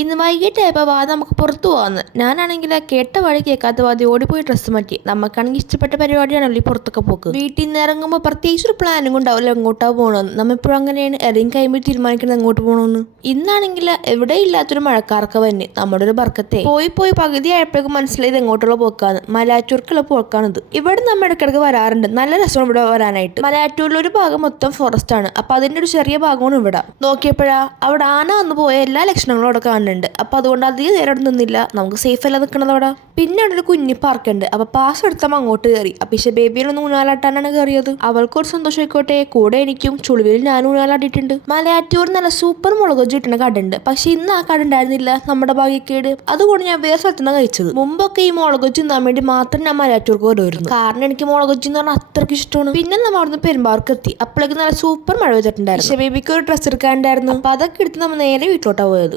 ഇന്ന് വൈകിട്ടായപ്പോൾ വാ നമുക്ക് പുറത്തു പോകാമെന്ന്. ഞാനാണെങ്കിൽ കേട്ട വഴി കേൾക്കാത്ത വാതി ഓടിപ്പോയി ഡ്രസ്സ് മാറ്റി. നമുക്കാണെങ്കിൽ ഇഷ്ടപ്പെട്ട പരിപാടിയാണല്ലോ ഈ പുറത്തൊക്കെ പോക്ക്. വീട്ടിൽ നിന്ന് ഇറങ്ങുമ്പോൾ പ്രത്യേകിച്ച് ഒരു പ്ലാനും കൊണ്ടാവില്ല എങ്ങോട്ടാ പോകണമെന്ന്. നമ്മളിപ്പോഴും അങ്ങനെയാണ് ഇറങ്ങി കഴിയുമ്പോൾ തീരുമാനിക്കുന്നത് എങ്ങോട്ട് പോകണമെന്ന്. ഇന്നാണെങ്കിൽ എവിടെ ഇല്ലാത്തൊരു മഴക്കാർക്ക് തന്നെ നമ്മുടെ ഒരു ബർക്കത്തെ പോയി പകുതി ആയപ്പോഴേക്കും മനസ്സിലായത് എങ്ങോട്ടുള്ള പോക്കാണ്. മലയാറ്റൂർക്കുള്ള പോക്കാണിത്. ഇവിടെ നമ്മൾ ഇടയ്ക്കിടയ്ക്ക് വരാറുണ്ട്. നല്ല രസമാണ് ഇവിടെ വരാനായിട്ട്. മലയാറ്റൂരിലൊരു ഭാഗം മൊത്തം ഫോറസ്റ്റ് ആണ്. അപ്പൊ അതിന്റെ ഒരു ചെറിയ ഭാഗമാണ് ഇവിടെ. നോക്കിയപ്പോഴാ അവിടെ ആന വന്നു പോയ എല്ലാ ലക്ഷണങ്ങളും അവിടെ കാണുന്നുണ്ട്. അപ്പൊ അതുകൊണ്ട് അധികം നേരം നിന്നില്ല. നമുക്ക് സേഫ് അല്ല നിൽക്കണത് അവിടെ. പിന്നെ അവിടെ ഒരു കുഞ്ഞി പാർക്കുണ്ട്. അപ്പൊ പാസ് എടുത്തമ്മ അങ്ങോട്ട് കയറി. അപ്പൊ പക്ഷെ ബേബിയിലൊന്ന് ഊഞ്ഞാലാട്ടാനാണ് കയറിയത്. അവൾക്കൊരു സന്തോഷമായിക്കോട്ടെ, കൂടെ എനിക്കും ചുളിവിൽ ഞാൻ ഊഞ്ഞാലാട്ടിട്ടുണ്ട്. മലയാറ്റൂർ നല്ല സൂപ്പർ മുളക് കിട്ടുന്ന കട ഉണ്ട്. പക്ഷെ ഇന്ന് ആ കട ഉണ്ടായിരുന്നില്ല. നമ്മുടെ ഭാഗ്യക്കേട്. അതുകൊണ്ട് ഞാൻ വേറെ സ്ഥലത്താണ് കഴിച്ചത്. മുമ്പൊക്കെ ഈ മുളക് തിന്നാൻ വേണ്ടി മാത്രം ഞാൻ മലയാറ്റൂർക്ക് വരുമായിരുന്നു. കാരണം എനിക്ക് മുളക് എന്ന് പറഞ്ഞാൽ അത്രയ്ക്ക് ഇഷ്ടമാണ്. പിന്നെ നമ്മൾ അവിടുന്ന് പെരുമ്പാവൂർക്ക് എത്തി. അപ്പോഴേക്ക് നല്ല സൂപ്പർ മഴ പെയ്തിട്ടുണ്ടായിരുന്നു. പക്ഷെ ബേബിക്ക് ഒരു ഡ്രസ്സ് എടുക്കാനുണ്ടായിരുന്നു. അപ്പൊ അതൊക്കെ എടുത്ത് നമ്മൾ നേരെ വീട്ടിലോട്ടാണ് പോയത്.